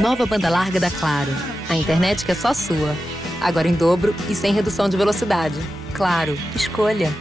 Nova banda larga da Claro. A internet que é só sua. Agora em dobro e sem redução de velocidade. Claro, escolha.